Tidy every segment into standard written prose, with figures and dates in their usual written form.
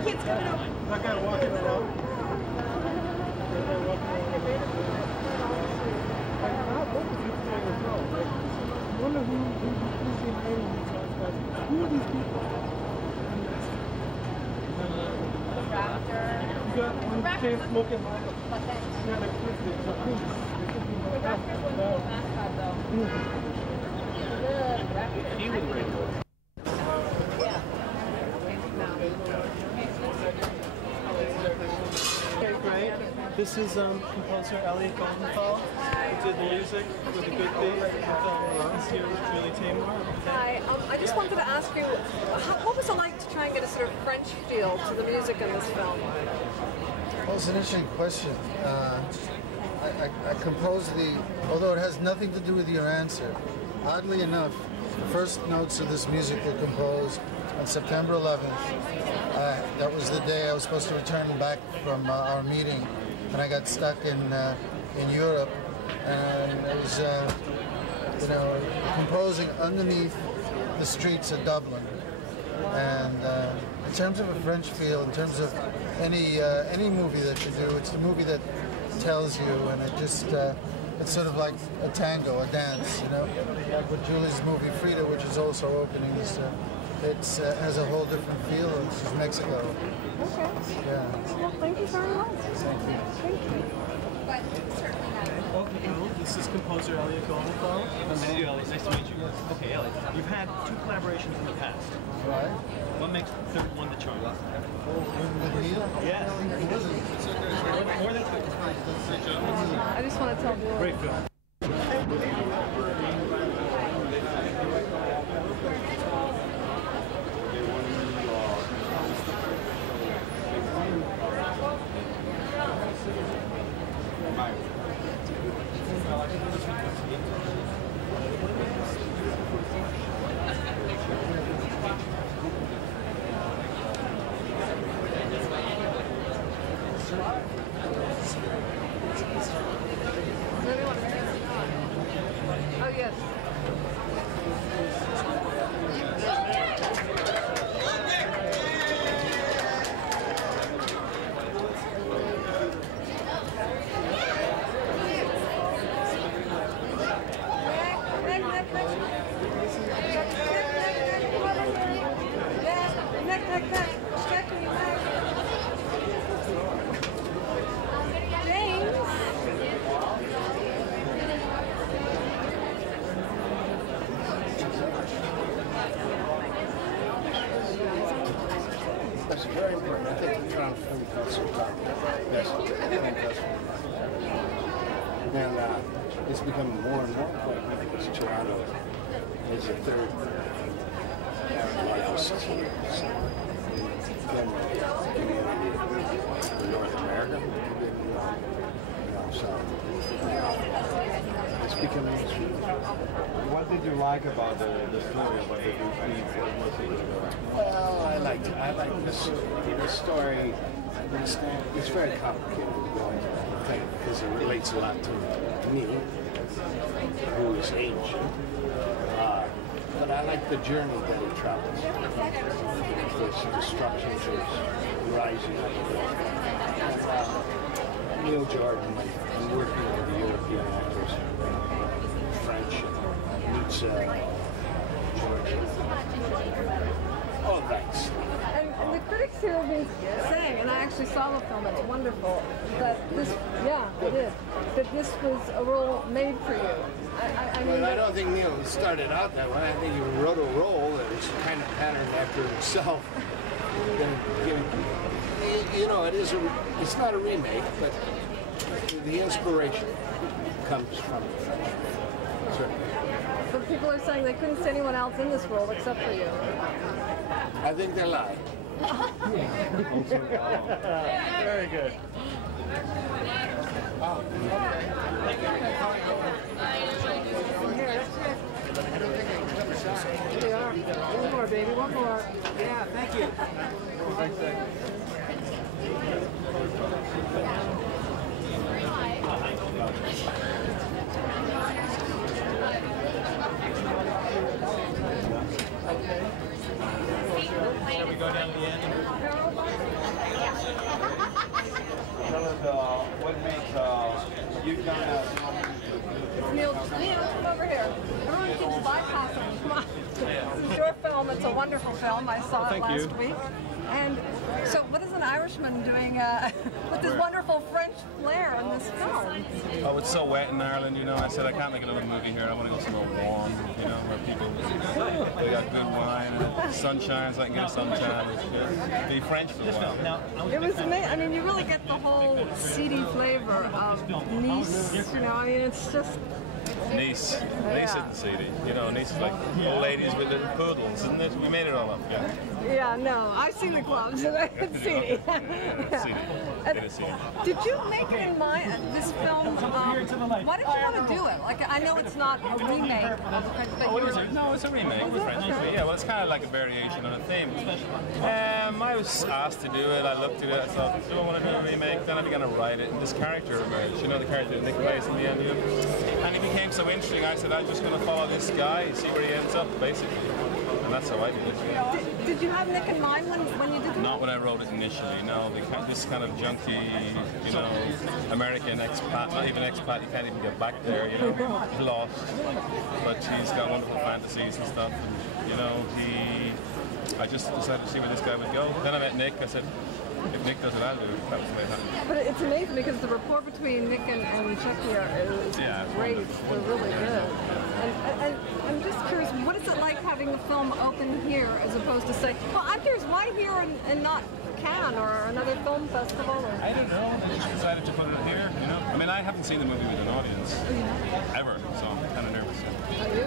Kids coming over. That guy walking around. That guy walking around. I wonder who's behind these guys. Who are these people? Raptor. You got one chain smoking on the yeah, the kids. The Raptor's one cool mascot, though. He was great. Okay, great. This is composer Elliot Goldenthal, who did the music with a good beat. This here with Julie Taymor. Hi, I just wanted to ask you, what was it like to try and get a sort of French feel to the music in this film? Well, it's an interesting question. I composed although it has nothing to do with your answer, oddly enough, the first notes of this music were composed on September 11th. That was the day I was supposed to return back from our meeting, and I got stuck in Europe, and I was, composing underneath the streets of Dublin. And in terms of a French feel, in terms of any movie that you do, it's the movie that tells you, and it just it's sort of like a tango, a dance, like with Julie's movie Frida, which is also opening this. It has a whole different feel. It's Mexico. Okay. Yeah. Well, thank you very much. Thank you. Thank you. Okay, cool. This is composer Elliot Goldenthal. Nice to meet you, Elliot. Nice to meet you. Okay, Elliot, you've had 2 collaborations in the past. Right. What makes the third one the charm? With Neil? Yeah. More than 2. I just want to tell you. Great film. Oh, yes. That's very important. I think the Toronto Film Festival and it's becoming more and more important because Toronto is the 3rd largest film community in North America. So it's becoming extreme. What did you like about the story about the Duke? Well, I liked this. The story. It's very complicated because it relates a lot to me, who is ancient. But I like the journey that he travels. There's destruction, there's rising up. Neil Jordan and working with the European actors, French, meets George. Oh, thanks. And the critics here have been saying, and I actually saw the film, it's wonderful, that this, yeah, it is, that this was a role made for you. I mean, I don't think Neil started out that way. I think he wrote a role that was kind of patterned after himself. It's not a remake, but the inspiration comes from the French. Certainly. but people are saying they couldn't see anyone else in this role except for you. I think they lie. Very good. Here they are. One more, baby, one more. Yeah, thank you. Shall we go down to the end? wonderful film. I saw it last week. And so what is an Irishman doing with this wonderful French flair in this film? Oh, it's so wet in Ireland, you know. I said I can't make another movie here. I want to go somewhere warm, you know, where people, they got good wine, and sunshine, so I can get a sunshine and shit. Be French for a while. It was amazing. I mean, you really get the whole seedy flavor of Nice, you know, I mean, it's just... Nice isn't seedy. You know, Nice is like old ladies with little poodles, isn't it? We made it all up, yeah. Yeah, no, I've seen the clubs and it's seedy. Yeah, seedy. It is seedy. Did you make it in mind, this film, why did you want to do it? Like, I know it's not a remake of the French, but No, it's a remake of French. Okay. Yeah, well, it's kind of like a variation on a theme. I was asked to do it, I looked at it, I thought, do I want to do a remake? Then I began to write it, and this character emerged. You know, the character that Nick plays in the end. And it became so interesting, I said, I'm just going to follow this guy, see where he ends up, basically. And that's how I did it. Did you have Nick in mind when you did it? Not when I wrote it initially, no. This kind of junky, you know, American expat, not even expat, you can't even get back there, you know, lost. But he's got wonderful fantasies and stuff. And, you know, I just decided to see where this guy would go. Then I met Nick, I said, if Nick does it, I'll do it. That was amazing. But it's amazing because the rapport between Nick and Shakir is great. They're really good. And I'm just curious, what is it like having the film open here as opposed to say, well, I'm curious, why here and not Cannes or another film festival? Or... I don't know. I just decided to put it here, you know. I mean, I haven't seen the movie with an audience ever, so I'm kind of nervous. Are you?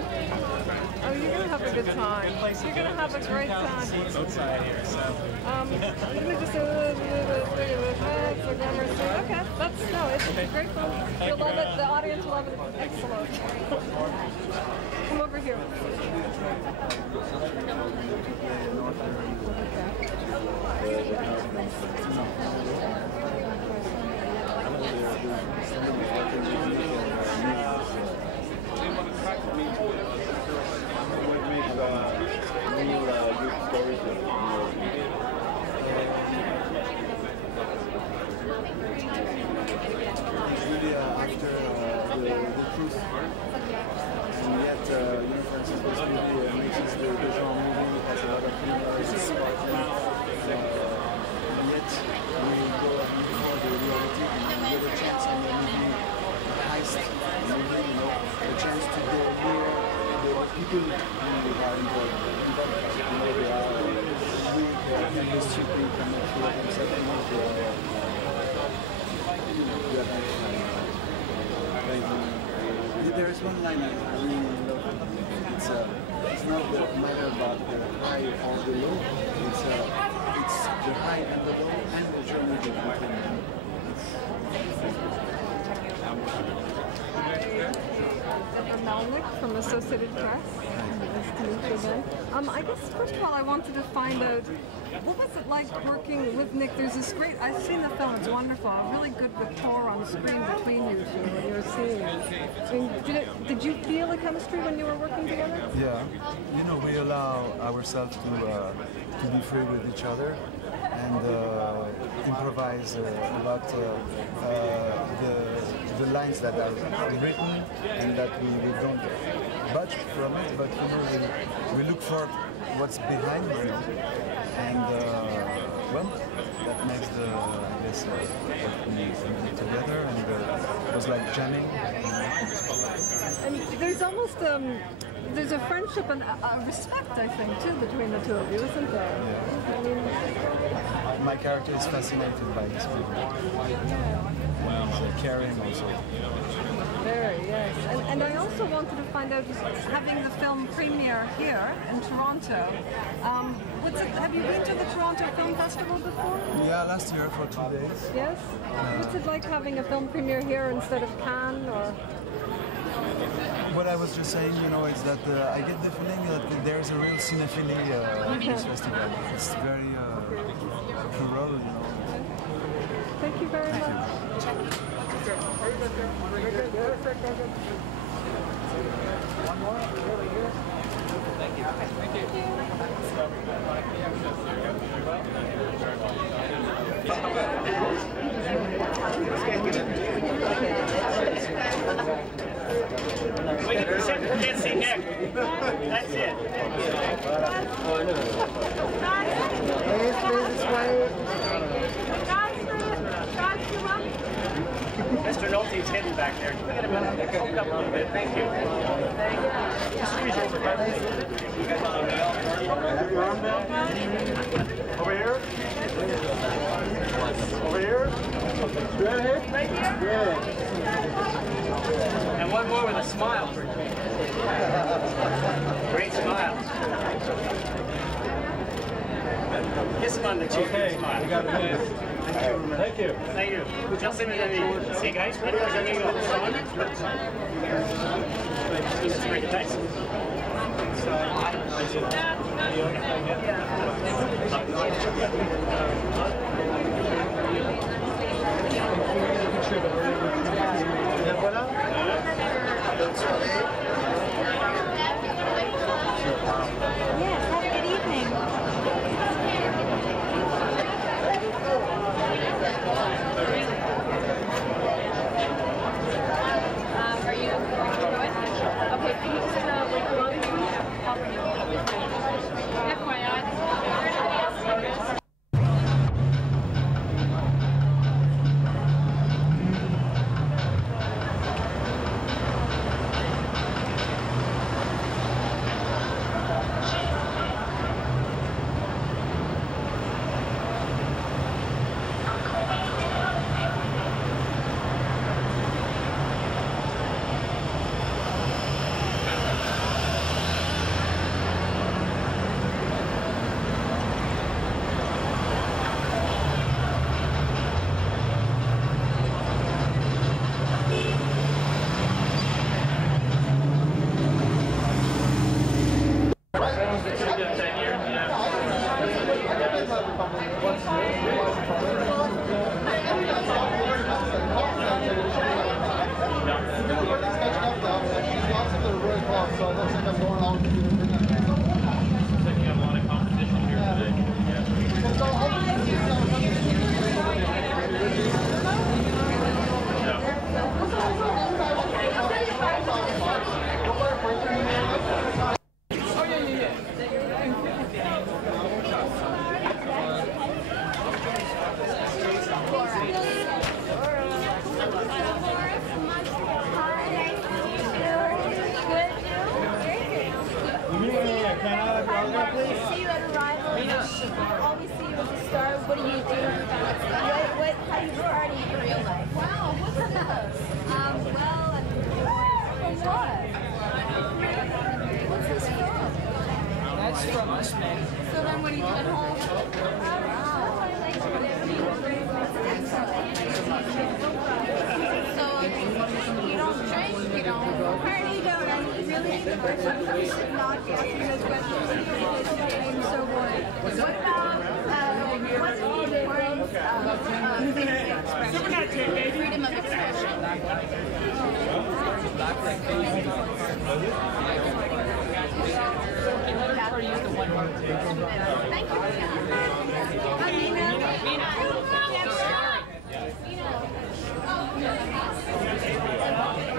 Oh, you're going to have a good time. You're going to have a great time. It's outside here, so... Let me just okay, that's, no, it's a great film. You'll love it, the audience will love it. Excellent. Come over here. There is one line I really love. It's not the matter about the high or the low. It's the high and the low and the journey that we can Melnick from Associated Press. Nice to meet you again. I guess first of all I wanted to find out what was it like working with Nick? There's this great, I've seen the film, it's wonderful, a really good rapport on screen between you two when you were seeing it. I mean, did you feel the chemistry when you were working together? Yeah, you know, we allow ourselves to be free with each other and improvise about the lines that are written and that we don't budge from it, but you know, we look for what's behind it, and well, that makes the, I guess, what we put together, and it was like jamming. And there's almost there's a friendship and a respect, I think, too, between the two of you, isn't there? Yeah. I mean, my character is fascinated by this people. And he's caring also. Very, yes. And I also wanted to find out, having the film premiere here in Toronto, have you been to the Toronto Film Festival before? Yeah, last year for 2 days. Yes? What's it like having a film premiere here instead of Cannes, or...? What I was just saying, you know, is that I get the feeling that there's a real cinephilia in this festival. It's very plural, you know. Thank you very much. One more? Really good? Thank you. Thank We can't see Nick. That's it. Everything's hidden back there. Can we get a minute? Open up a little bit. Thank you. Just squeeze over, guys. Your arm down. Over here. Over here. Straight ahead. Right here. Good. And one more with a smile. Great smile. Kiss him on the cheek. Okay. Smile. You got it. Thank you. Thank you. Just in the see, guys. Ready? I'm going to go on. This is great. Thanks. Et voilà. Yes, have a good evening. Are you going? Okay, can you just wait for me? FYI. See you at Arrival. Always see you as a star. What do you do? How do you party in your real life? Wow, what's this? Well, from what? What's this from? That's from us, man. So then what do you do at home? So you don't drink, you don't party, you don't really the person who's not asking those questions. I'm so bored. What about what's the importance of freedom of expression? Thank you.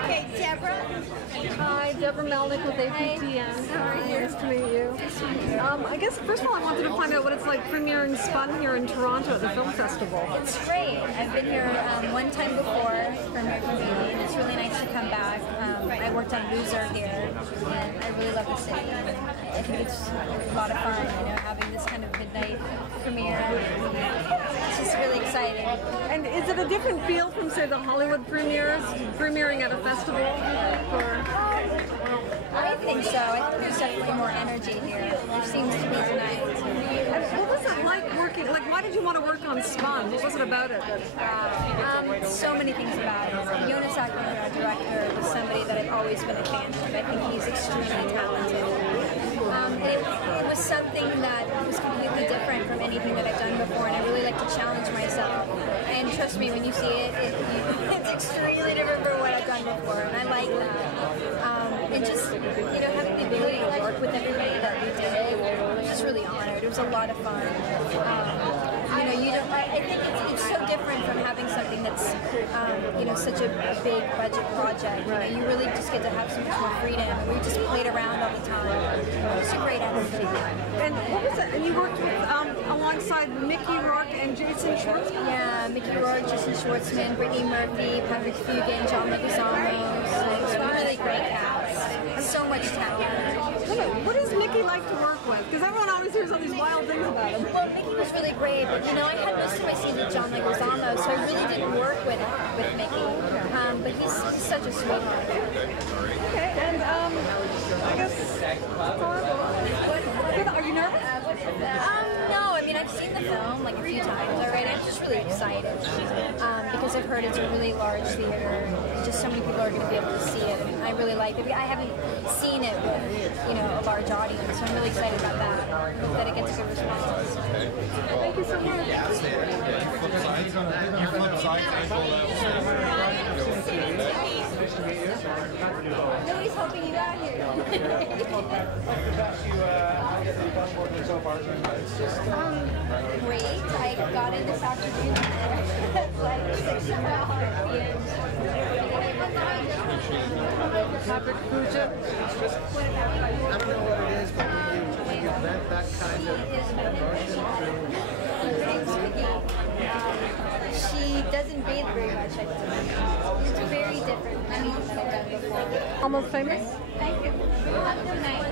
Okay, Deborah. Hi, Deborah Melnick with APTN. How are you? Nice to meet you. I guess first of all I wanted to find out what it's like premiering Spun here in Toronto at the film festival. It's great. I've been here one time before for American Beauty, and it's really nice to come back. I worked on Loser here, and I really love the city. I think it's a lot of fun, having this kind of midnight premiere. It's just really exciting. And is it a different feel from, say, the Hollywood premieres, premiering at a festival? I think so. I think there's definitely more energy here. There seems to be tonight. And what was it like working? Like, why did you want to work on Spun? What was it about it? So many things about it. Jonas Ackman, our director, was somebody that I've always been a fan of. I think he's extremely talented. It was something that was completely different from anything that I've done before, and I really like to challenge myself. And trust me, when you see it, it's extremely different from what I've done before, and I like that. And just, having the ability to work with everybody that we did, I was just really honored. It was a lot of fun. I think it's so different from having something that's it's you know, such a big budget project. Right. You know, you really just get to have so much more freedom. We just played around all the time. It was a great activity. And what was it? And you worked with alongside Mickey Rourke and Jason Schwartzman? Yeah, Mickey Rourke, Jason Schwartzman, Brittany Murphy, Patrick Fugan, John Leguizamo. So it's a really great cast. So much talent. What does Mickey like to work with? Because everyone always hears all these wild things about him. Well, Mickey was really great, but you know, I had most of my scenes with John Leguizamo, so I really didn't work with Mickey. But he's such a sweetheart. Okay, and I guess are you nervous? No, I mean, I've seen the film like a few times already. I'm just really excited because I've heard it's a really large theater. Just so many people are going to be able to see it, and I really like it. I haven't seen it with, you know, a large audience, so I'm really excited about that it gets a good response. Thank you so much. Nobody's helping you out here. Great. I got in this afternoon at like 6 o'clock p.m. Patrick Fugan, I don't know what it is, but when you vent that kind of emotion she doesn't bathe very much, I think. It's very different than anything that I've done before. Almost famous? Thank you. Have a good night.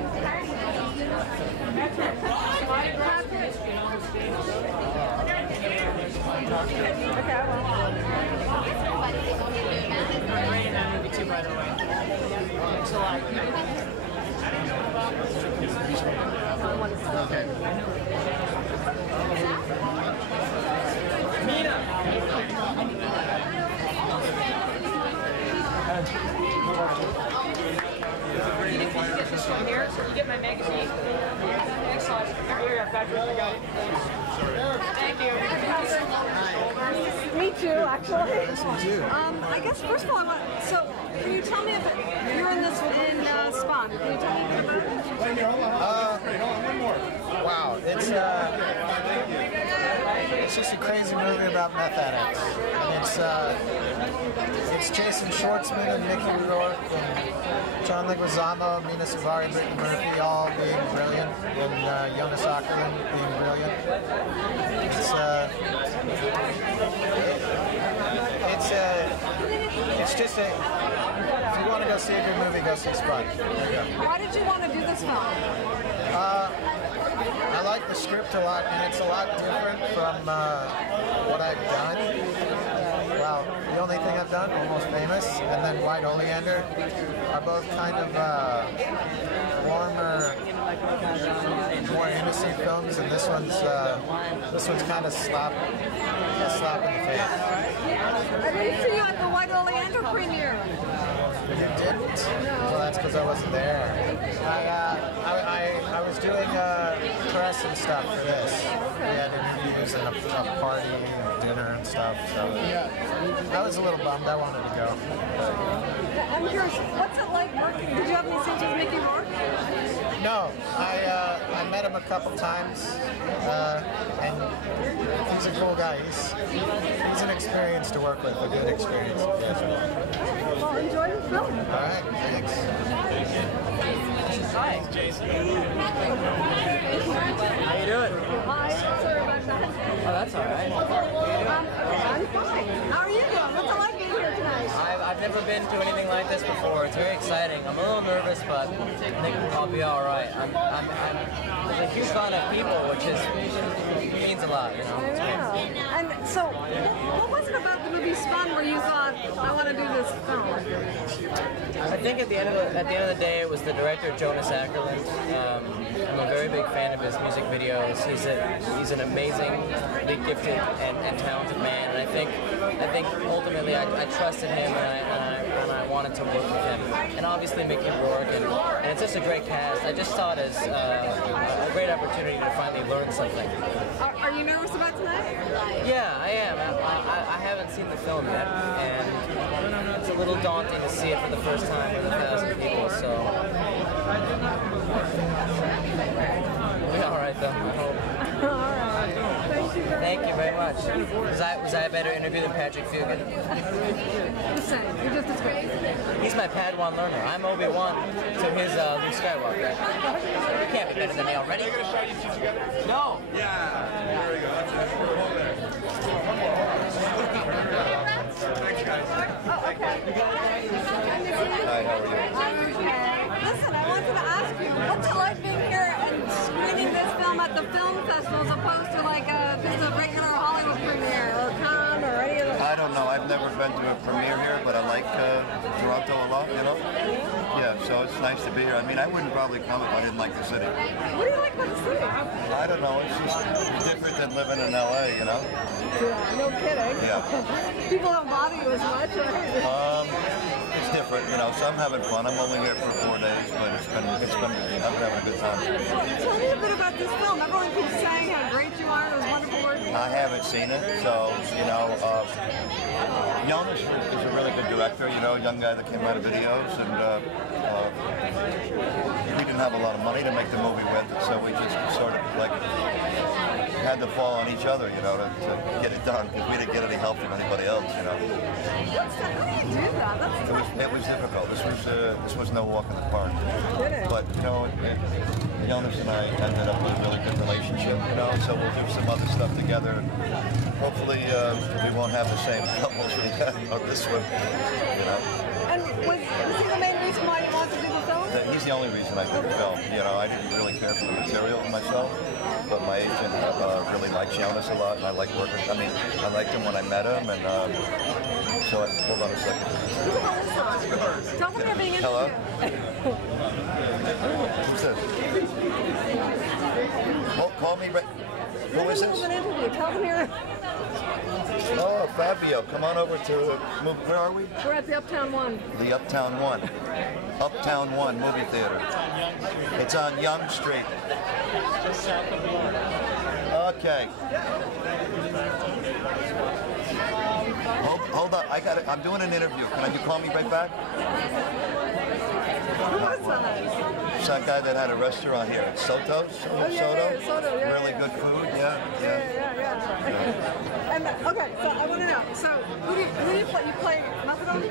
Here, you get my magazine. Excellent. Here, Patrick, I got it. Thank you. Me too, actually. Yes, me too. I guess first of all, so can you tell me a bit? You're in this in Spawn. Can you tell me a bit about it? Wow, it's just a crazy movie about meth addicts. And it's Jason Schwartzman and Mickey Rourke and John Leguizamo, Mina Suvari, Brittany Murphy, all being brilliant, and Jonas Åkerlund being brilliant. It's just a. If you want to go see a good movie, go see Spud. Why did you want to do this film? I like the script a lot, and it's a lot different from what I've done. Well, the only thing I've done, Almost Famous, and then White Oleander, are both kind of warmer, more innocent films, and this one's kind of slap in the face. I didn't see you at the White Oleander premiere. You didn't? Well, that's because I wasn't there. I was doing press and stuff for this. We had interviews and a party and dinner and stuff. So I was a little bummed. I wanted to go. I'm curious, what's it like working? Did you have any scenes with Mickey Rourke? No, I met him a couple times, and he's a cool guy. He's an experience to work with, a good experience. Well, enjoy the film. All right, thanks. Hi, Jason. How you doing? Hi, sorry about that. Oh, that's all right. I'm fine. How are you doing? What's it like being here tonight? I've never been to anything like this before. It's very exciting. I'm a little nervous, but I think I'll be all right. I'm a huge fan of people, which means a lot, you know. It's great. And so, what was it about the movie Spun where you thought, I want to do this film? I think at the end of the day, it was the director Jonas Åkerlund. I'm a very big fan of his music videos. He's an amazingly gifted and talented man, and I think ultimately I trusted him and I wanted to work with him. And obviously Mickey Rourke, and it's just a great cast. I just saw it as a great opportunity to finally learn something. Are you nervous about tonight? Yeah, I am. I haven't seen the film yet, and it's a little daunting to see it for the first time with 1,000 people, so we'll be all right though, I hope. All right. Thank you very Thank much. you very much. Was I a better interview than Patrick Fugan? The same. You just described it. He's my Padawan learner. I'm Obi-Wan to his Luke Skywalker. You can't be better than me already. Are you going to show you two together? No. Yeah. There we go. Thanks, guys. Oh, okay. Hi, how are you? Listen, I wanted to ask you, what's it like being here and screening this film at the film festival as opposed to like just a regular Hollywood premiere or Cannes or any of those? I don't know. I've never been to a premiere here, but I like Toronto a lot, you know? Yeah, so it's nice to be here. I mean, I wouldn't probably come if I didn't like the city. What do you like about the city? I don't know. It's just different than living in LA, you know? Yeah, no kidding. Yeah. People don't bother you as much, right? It's different, you know, so I'm having fun. I'm only here for 4 days, but I'm having a good time. Tell me a bit about this film. Everyone keeps saying how great you are. It was wonderful working. I haven't seen it, so, you know, Jonas is a really good director, you know, young guy that came out of videos, and we didn't have a lot of money to make the movie with, so we just sort of, like, had to fall on each other, you know, to get it done, because we didn't get any help from anybody else, you know. How do you do that? It was difficult. This was no walk in the park. But, you know, Jonas and I ended up with a really good relationship, you know, so we'll do some other stuff together. Hopefully we won't have the same troubles we had on this one, you know. And was he the main reason why you wanted to do the film? He's the only reason I did the film. You know, I didn't really care for the material myself, but my agent really likes Jonas a lot, and I like working. I mean, I liked him when I met him, and so hold on a second. Tell them you're being interviewed. Hello? Who's this? Call me right. Who is this? An interview. Tell them you're. Oh, Fabio, come on over to, where are we? We're at the Uptown One. The Uptown One. Uptown One movie theater. It's on Yonge Street. Okay. Hold on, I'm doing an interview. Can you call me right back? Who was that? It's that guy that had a restaurant here at Soto's. Oh, yeah, Soto, yeah, really good food, yeah. And okay, so I want to know. So who do you play? You play Methadone?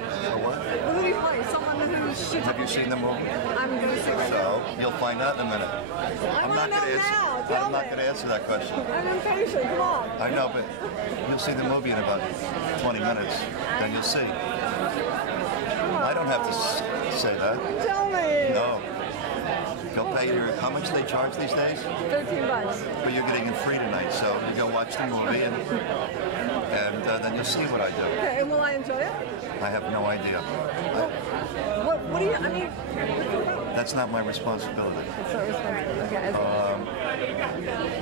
What? Who do you play? Someone who's shooting. Have you seen the movie? I'm going to see it. So you'll find out in a minute. I'm not going to answer that question. I'm impatient. Come on. I know, but you'll see the movie in about 20 minutes. Then you'll see. I don't have to say that. Tell me. No. They'll pay your, how much do they charge these days? $13. But you're getting it free tonight, so you go watch the movie and then you'll see what I do. Okay, and will I enjoy it? I have no idea. What do you, I mean? That's not my responsibility. It's not responsibility, okay.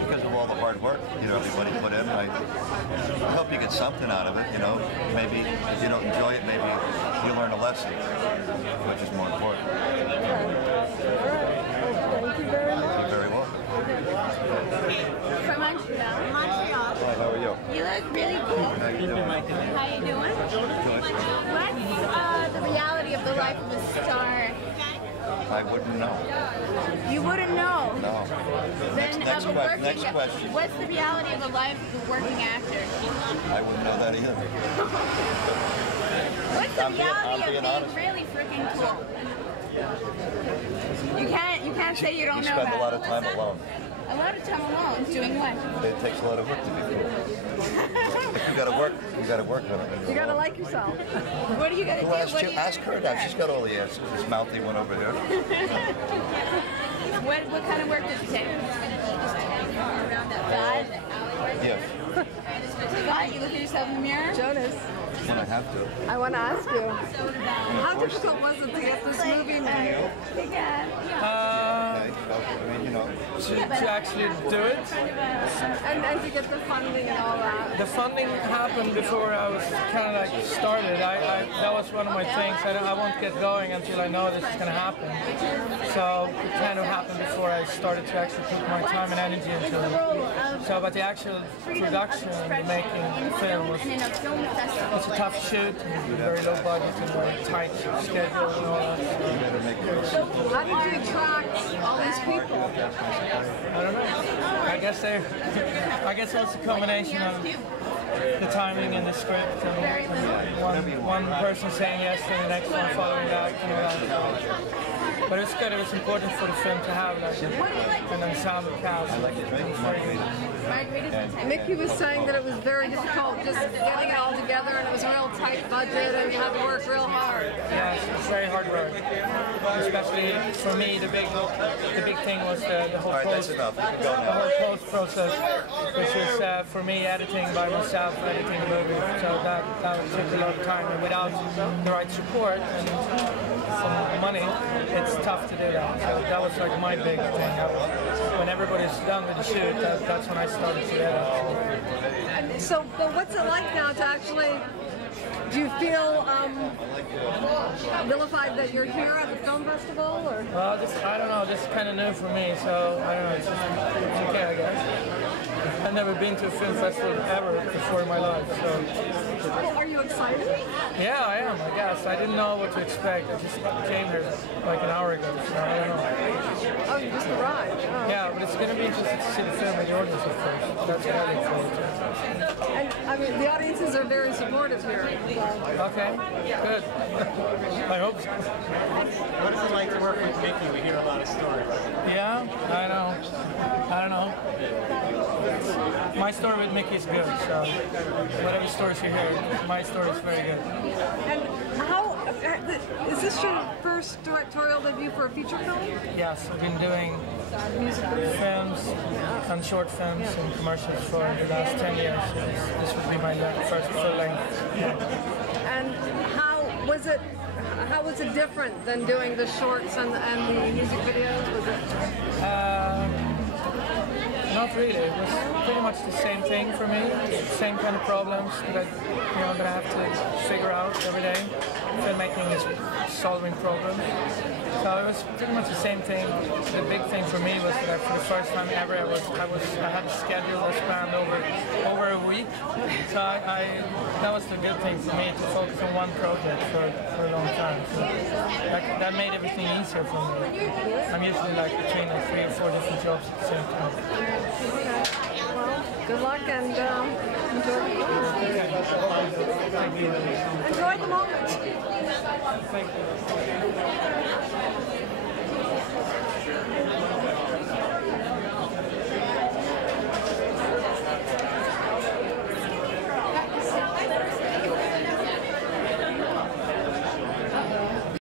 Because of all the hard work, you know, everybody put in, I hope you get something out of it, you know. Maybe if you don't enjoy it, maybe you learn a lesson, which is more important. Thank you very much. You're very welcome. From Montreal. Hi, how are you? You look really cool. How you doing? How you doing? Good. What's the reality of the life of a star? I wouldn't know. You wouldn't know? No. Then Next question. What's the reality of the life of a working actor? I wouldn't know that either. What's the reality of being honest. really freaking cool? You can't say you don't know spend that. a lot of time alone. A lot of time alone. Doing what? It takes a lot of work to be cool. If you gotta work on it. You gotta like yourself. What do you gotta do? Ask her now. She's got all the answers. This mouthy one over here. What kind of work does it take? God? Yes. God, you look at yourself in the mirror? Jonas. When I have to. I want to ask you, how difficult was it to get this movie made? To actually do it. And to get the funding and all that. The funding happened before I was kind of like started. That was one of my things. I won't get going until I know this is going to happen. So it kind of happened before I started to actually put my time and energy into it. So, but the actual production, the making the film was a tough shoot, very low budget and very tight schedule and all that. So how did you track all these people? I don't know. I guess that's a combination of the timing and the script, and one person saying yes and the next one following that. But it's good. It was important for the film to have like an ensemble cast. Mickey was saying that it was very difficult just getting it all together, and it was a real tight budget, and you had to work real hard. Yes, it's very hard work. Especially for me, the big thing was the whole post process, which was for me editing by myself, editing the movie. So that took a lot of time, and without the right support and some money, it's tough to do that. So that was like my big thing. When everybody's done with the shoot, that's when I started to get it. So, but what's it like now to actually? Do you feel vilified that you're here at the film festival, or? Well, I don't know. This is kind of new for me, so I don't know. It's okay, I guess. I've never been to a film festival ever before in my life, so. Well, are you excited? Yeah, I am, I guess. I didn't know what to expect. I just came here like an hour ago, so I don't know. Oh, you just arrived? Oh. Yeah, but it's going to be interesting to see the film with the audience, of course. That's what I look forward to. And, I mean, the audiences are very supportive here. Okay, good. I hope so. What is it like to work with Mickey? We hear a lot of stories. Yeah, I don't know. My story with Mickey is good, so whatever stories you hear, my story is very good. And how, is this your first directorial debut for a feature film? Yes, I've been doing films and short films and commercials for the last 10 years. So this would be my first full length. And how was it different than doing the shorts and the music videos? Was it? Not really. It was pretty much the same thing for me. Same kind of problems that I have to figure out every day. Filmmaking is solving problems. So it was pretty much the same thing. The big thing for me was that for the first time ever, I had a schedule that spanned over a week. So that was the good thing for me, to focus on one project for a long time. So that made everything easier for me. I'm usually like between 3 or 4 different jobs at the same time. Okay. Well, good luck and enjoy the film. Thank you. Enjoy the moment. Thank you.